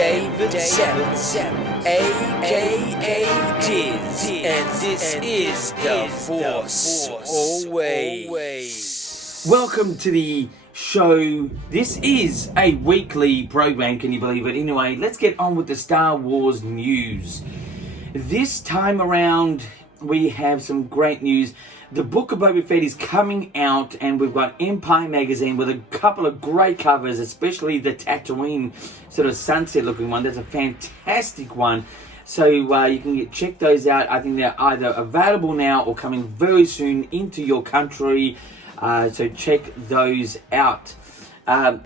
David Seven, a.k.a. Diz, and this is The Force Always. Welcome to the show. This is a weekly program, can you believe it? Anyway, let's get on with the Star Wars news. This time around, we have some great news. The book of Boba Fett is coming out, and we've got Empire magazine with a couple of great covers, especially the Tatooine sort of sunset looking one. That's a fantastic one. So you can check those out. I think they're either available now or coming very soon into your country. So check those out. To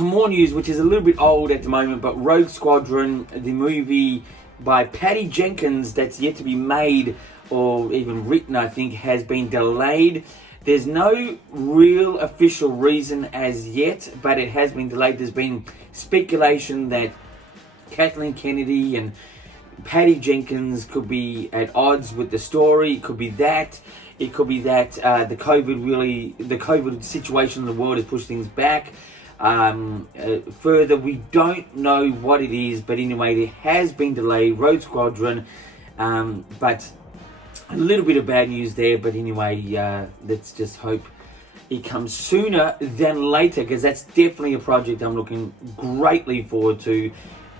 more news, which is a little bit old at the moment, but Rogue Squadron, the movie by Patty Jenkins that's yet to be made or even written, I think, has been delayed. There's no real official reason as yet, but it has been delayed. There's been speculation that Kathleen Kennedy and Patty Jenkins could be at odds with the story. It could be that. It could be that the COVID situation in the world has pushed things back further. We don't know what it is, but anyway, it has been delayed. Rogue Squadron, but a little bit of bad news there. But anyway, let's just hope it comes sooner than later, because that's definitely a project I'm looking greatly forward to,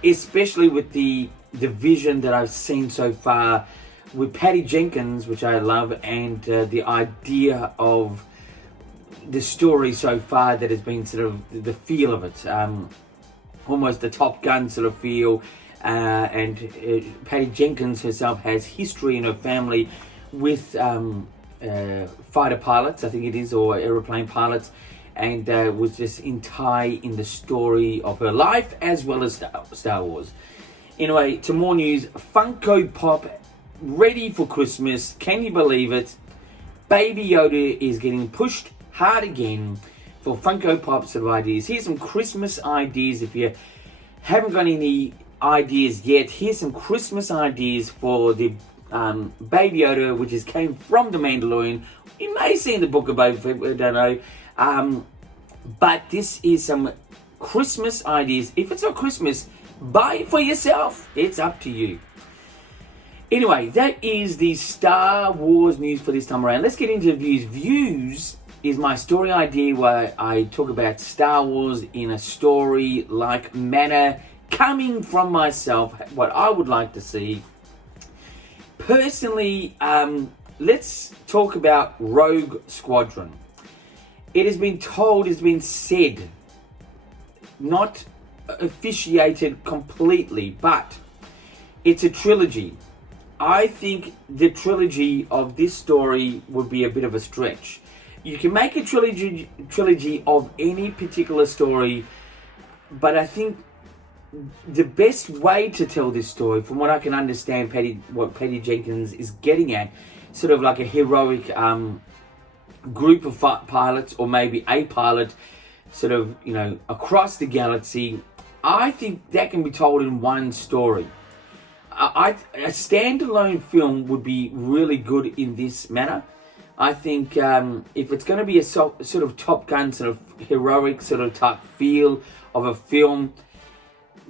especially with the vision that I've seen so far with Patty Jenkins, which I love, and the idea of the story so far that has been sort of the feel of it, almost the Top Gun sort of feel. And Patty Jenkins herself has history in her family with fighter pilots, I think it is, or aeroplane pilots, and was just in tie in the story of her life as well as Star Wars. Anyway, to more news. Funko Pop ready for Christmas. Can you believe it? Baby Yoda is getting pushed hard again for Funko Pop sort of ideas. Here's some Christmas ideas. If you haven't got any ideas yet, here's some Christmas ideas for the Baby Yoda, which came from The Mandalorian. You may see in the book of Boba Fett, I don't know. But this is some Christmas ideas. If it's not Christmas, buy it for yourself. It's up to you. Anyway, that is the Star Wars news for this time around. Let's get into views. Views is my story idea where I talk about Star Wars in a story-like manner, coming from myself, what I would like to see. Personally, let's talk about Rogue Squadron. It has been told, has been said, not officiated completely, but it's a trilogy. I think the trilogy of this story would be a bit of a stretch. You can make a trilogy of any particular story, but I think the best way to tell this story, from what I can understand, what Patty Jenkins is getting at, sort of like a heroic group of pilots, or maybe a pilot, sort of, across the galaxy. I think that can be told in one story. A standalone film would be really good in this manner. I think if it's going to be a sort of Top Gun, sort of heroic sort of type feel of a film,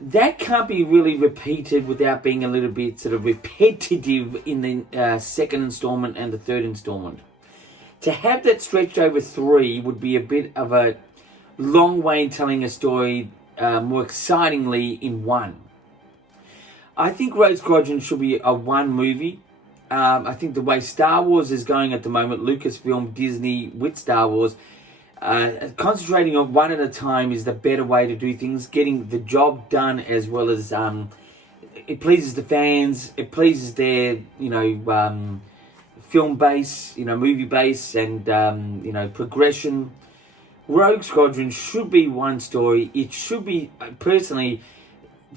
that can't be really repeated without being a little bit sort of repetitive in the second installment and the third installment. To have that stretched over three would be a bit of a long way in telling a story more excitingly in one. I think Rogue Squadron should be a one movie. I think the way Star Wars is going at the moment, Lucasfilm, Disney with Star Wars, concentrating on one at a time is the better way to do things. Getting the job done, as well as it pleases the fans, it pleases their film base, movie base, and progression. Rogue Squadron should be one story. It should be, personally,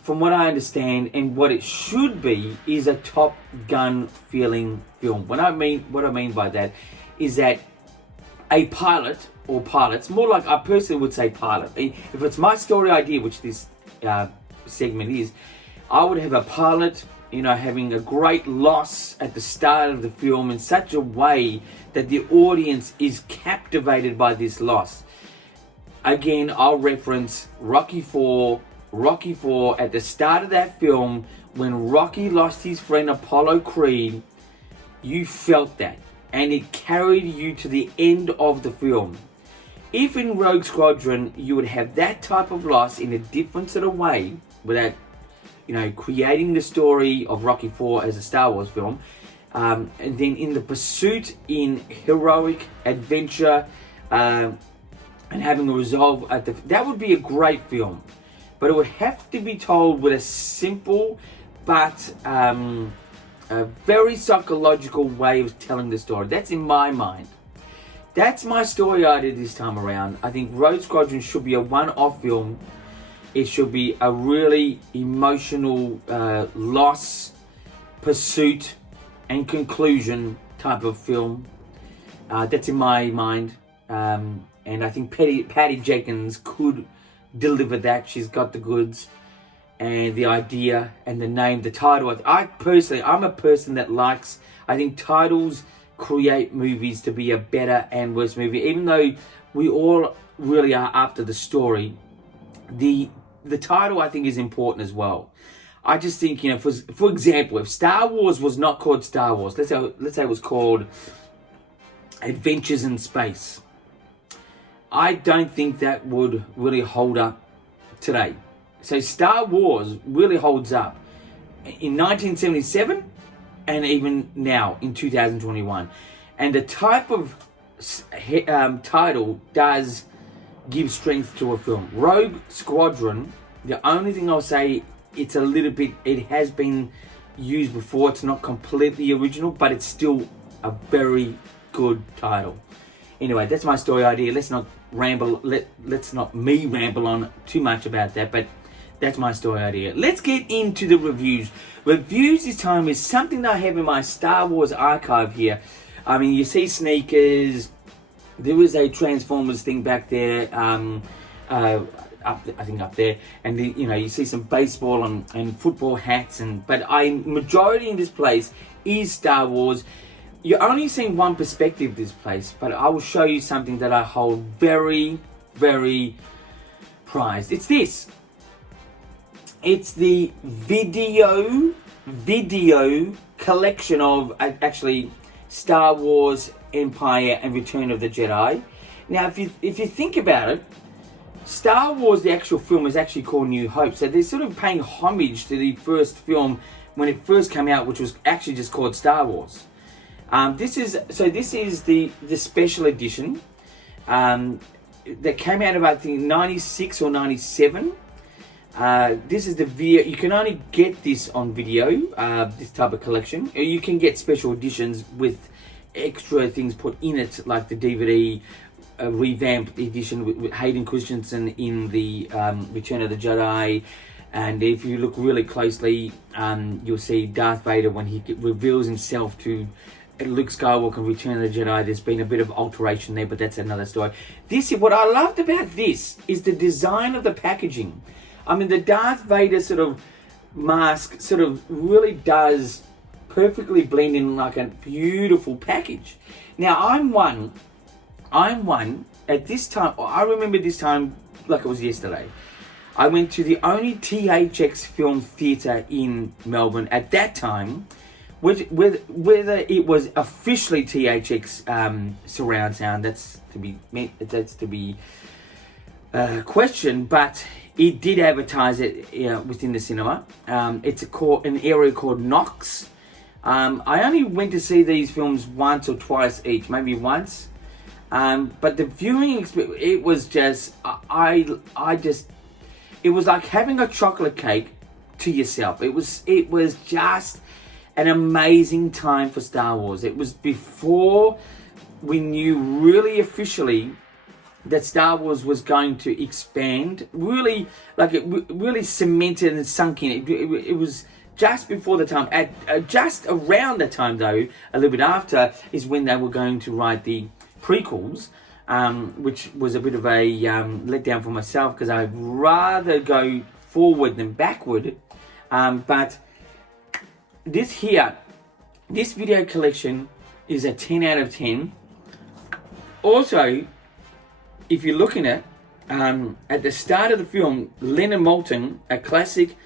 from what I understand, and what it should be, is a Top Gun feeling film. What I mean by that is that a pilot or pilots, more like I personally would say pilot. If it's my story idea, which this segment is, I would have a pilot, having a great loss at the start of the film in such a way that the audience is captivated by this loss. Again, I'll reference Rocky IV, Rocky IV, at the start of that film, when Rocky lost his friend Apollo Creed, you felt that. And it carried you to the end of the film. If in Rogue Squadron you would have that type of loss in a different sort of way, without, creating the story of Rocky IV as a Star Wars film, and then in the pursuit, in heroic adventure, and having a resolve that would be a great film. But it would have to be told with a simple but a very psychological way of telling the story. That's in my mind. That's my story idea this time around. I think Rogue Squadron should be a one-off film. It should be a really emotional loss, pursuit, and conclusion type of film. That's in my mind. And I think Patty Jenkins could deliver that. She's got the goods. And the idea and the name, the title. I'm a person that likes, I think titles create movies to be a better and worse movie. Even though we all really are after the story, the title I think is important as well. I just think, for example, if Star Wars was not called Star Wars, let's say it was called Adventures in Space, I don't think that would really hold up today. So Star Wars really holds up in 1977 and even now in 2021. And the type of title does give strength to a film. Rogue Squadron, the only thing I'll say, it has been used before. It's not completely original, but it's still a very good title. Anyway, that's my story idea. Let's not ramble on too much about that, but that's my story idea. Let's get into the reviews. Reviews this time is something that I have in my Star Wars archive here. I mean, you see sneakers. There is a Transformers thing back there. Up there, and you see some baseball and football hats, but majority in this place is Star Wars. You're only seeing one perspective of this place, but I will show you something that I hold very, very prized. It's this. It's the video collection of actually Star Wars, Empire, and Return of the Jedi. Now, if you think about it, Star Wars, the actual film, is actually called New Hope. So they're sort of paying homage to the first film when it first came out, which was actually just called Star Wars. This is the special edition that came out about, I think, 96 or 97. This is the video. You can only get this on video, this type of collection. You can get special editions with extra things put in it, like the DVD revamped edition with Hayden Christensen in the Return of the Jedi. And if you look really closely, you'll see Darth Vader when he reveals himself to Luke Skywalker in Return of the Jedi. There's been a bit of alteration there, but that's another story. What I loved about this is the design of the packaging. I mean, the Darth Vader sort of mask sort of really does perfectly blend in like a beautiful package. Now, I'm one at this time. I remember this time like it was yesterday. I went to the only THX film theatre in Melbourne at that time, whether it was officially THX surround sound. That's to be questioned, but it did advertise it within the cinema. It's an area called Knox. I only went to see these films once or twice each, maybe once. But the viewing experience, it was just, it was like having a chocolate cake to yourself. It was just an amazing time for Star Wars. It was before we knew really officially that Star Wars was going to expand. Really, like it really cemented and sunk in. It was just before the time, just around the time though, a little bit after, is when they were going to write the prequels, which was a bit of a letdown for myself because I'd rather go forward than backward. But this video collection is a 10 out of 10. Also, if you're looking at at the start of the film, Leonard Moulton, a classic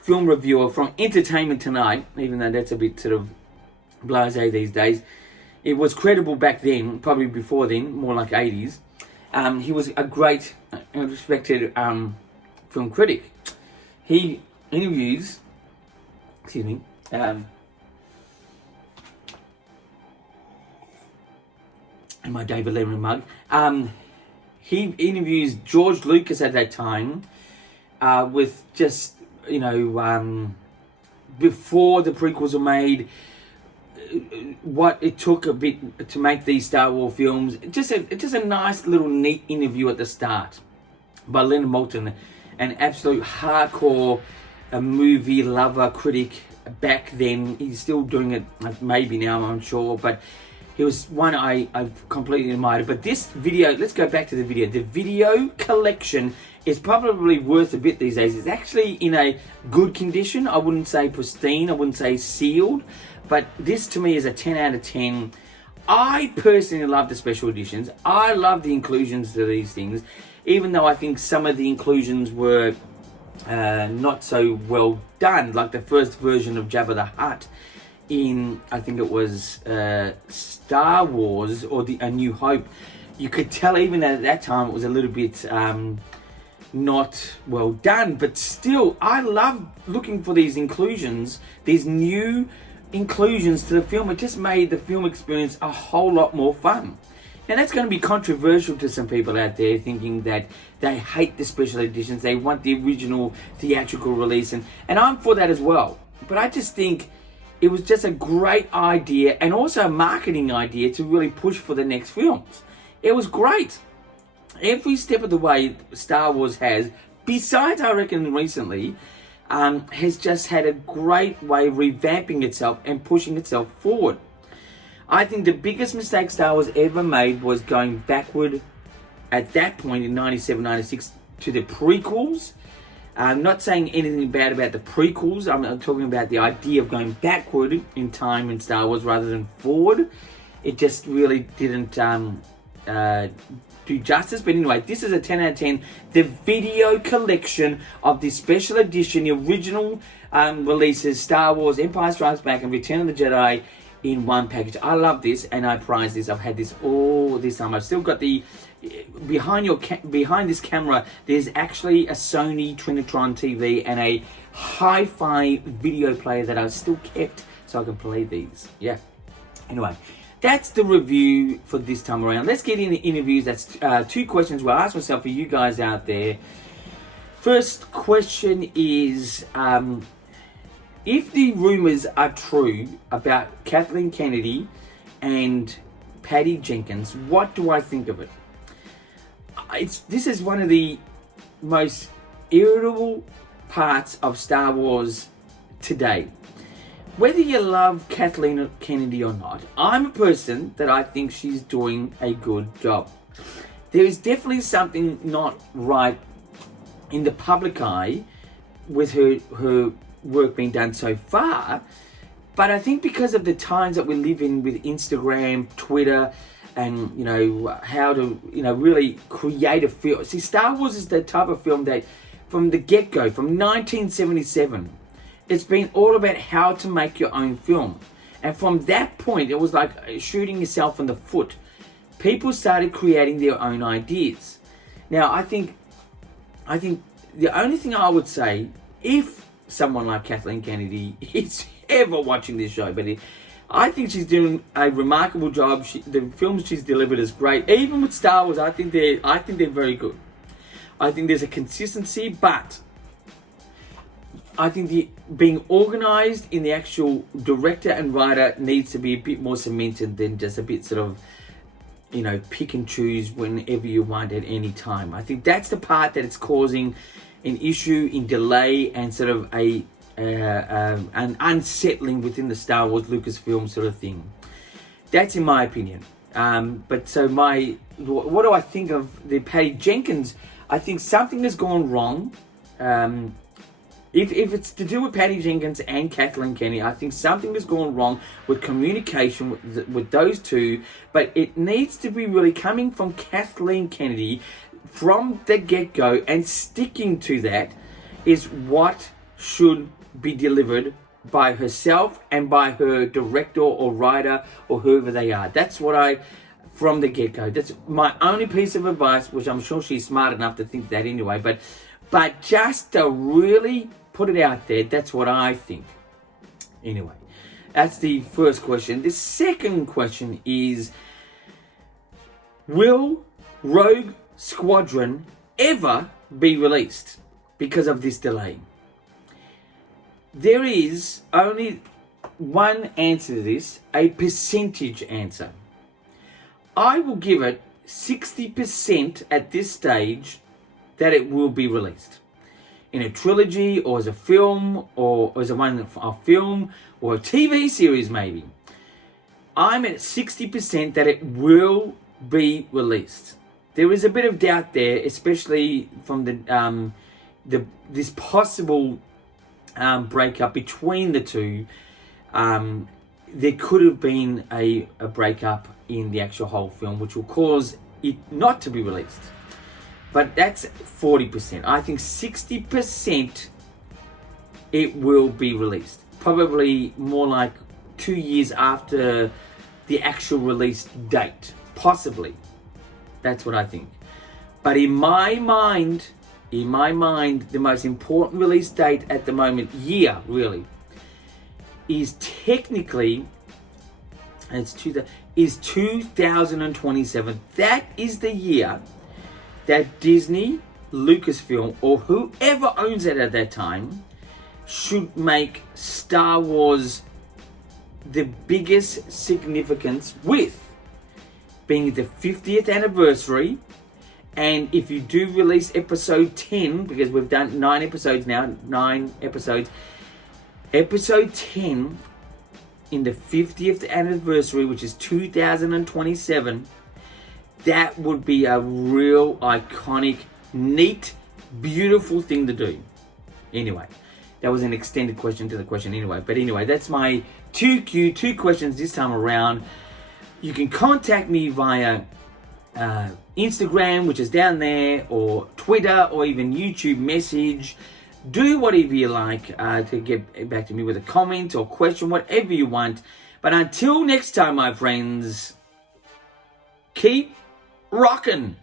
film reviewer from Entertainment Tonight, even though that's a bit sort of blasé these days, it was credible back then, probably before then, more like 80s. He was a great and respected film critic. He interviews, in my David Letterman mug, he interviews George Lucas at that time, with just, before the prequels were made, what it took a bit to make these Star Wars films. Just a nice little neat interview at the start by Leonard Moulton, an absolute hardcore movie lover, critic back then. He's still doing it maybe now, I'm sure, but he was one I completely admired. But this video, let's go back to the video. The video collection is probably worth a bit these days. It's actually in a good condition. I wouldn't say pristine, I wouldn't say sealed, but this to me is a 10 out of 10. I personally love the special editions. I love the inclusions to these things, even though I think some of the inclusions were not so well done, like the first version of Jabba the Hutt in, I think it was Star Wars or A New Hope. You could tell even at that time it was a little bit not well done, but still I love looking for these inclusions, these new inclusions to the film. It just made the film experience a whole lot more fun. Now that's going to be controversial to some people out there, thinking that they hate the special editions, they want the original theatrical release, and I'm for that as well. But I just think it was just a great idea, and also a marketing idea to really push for the next films. It was great. Every step of the way Star Wars has, besides I reckon recently, has just had a great way of revamping itself and pushing itself forward. I think the biggest mistake Star Wars ever made was going backward at that point in 97, 96 to the prequels. I'm not saying anything bad about the prequels. I'm talking about the idea of going backward in time in Star Wars rather than forward. It just really didn't do justice. But anyway, this is a 10 out of 10. The video collection of the special edition, the original releases, Star Wars, Empire Strikes Back, and Return of the Jedi in one package. I love this, and I prize this. I've had this all this time. I've still got the behind this camera. There's actually a Sony Trinitron TV and a hi-fi video player that I've still kept so I can play these. Yeah. Anyway, that's the review for this time around. Let's get into interviews. That's 2 questions we'll ask myself for you guys out there. First question is, if the rumors are true about Kathleen Kennedy and Patty Jenkins, what do I think of it? This is one of the most irritable parts of Star Wars today. Whether you love Kathleen Kennedy or not, I'm a person that I think she's doing a good job. There is definitely something not right in the public eye with her work being done so far, but I think because of the times that we live in with Instagram, Twitter, and how to really create a film. See, Star Wars is the type of film that from the get-go, from 1977, it's been all about how to make your own film. And from that point, it was like shooting yourself in the foot. People started creating their own ideas. Now, I think the only thing I would say, if someone like Kathleen Kennedy is ever watching this show, but I think she's doing a remarkable job. The films she's delivered is great. Even with Star Wars, I think they're very good. I think there's a consistency, but I think being organised in the actual director and writer needs to be a bit more cemented than just a bit sort of, pick and choose whenever you want at any time. I think that's the part that it's causing an issue in delay and sort of an unsettling within the Star Wars Lucasfilm sort of thing. That's in my opinion. But so what do I think of the Patty Jenkins? I think something has gone wrong. If it's to do with Patty Jenkins and Kathleen Kennedy, I think something has gone wrong with communication with those two. But it needs to be really coming from Kathleen Kennedy. from the get-go and sticking to that is what should be delivered by herself and by her director or writer or whoever they are. That's what from the get-go. That's my only piece of advice, which I'm sure she's smart enough to think that anyway, but just to really put it out there, that's what I think. Anyway, that's the first question. The second question is, will Rogue Squadron ever be released because of this delay? There is only one answer to this, a percentage answer. I will give it 60% at this stage that it will be released. In a trilogy, or as a film, or as a film, or a TV series maybe. I'm at 60% that it will be released. There is a bit of doubt there, especially from this possible breakup between the two. There could have been a breakup in the actual whole film, which will cause it not to be released. But that's 40%. I think 60% it will be released. Probably more like 2 years after the actual release date. Possibly. That's what I think. But in my mind, the most important release date at the moment, year really, is technically, is 2027. That is the year that Disney, Lucasfilm, or whoever owns it at that time, should make Star Wars the biggest significance, with being the 50th anniversary. And if you do release episode 10, because we've done 9 episodes now, 9 episodes, episode 10 in the 50th anniversary, which is 2027, that would be a real iconic, neat, beautiful thing to do. Anyway, that was an extended question to the question anyway. But anyway, that's my two questions this time around. You can contact me via Instagram, which is down there, or Twitter, or even YouTube message. Do whatever you like to get back to me with a comment or question, whatever you want. But until next time, my friends, keep rocking.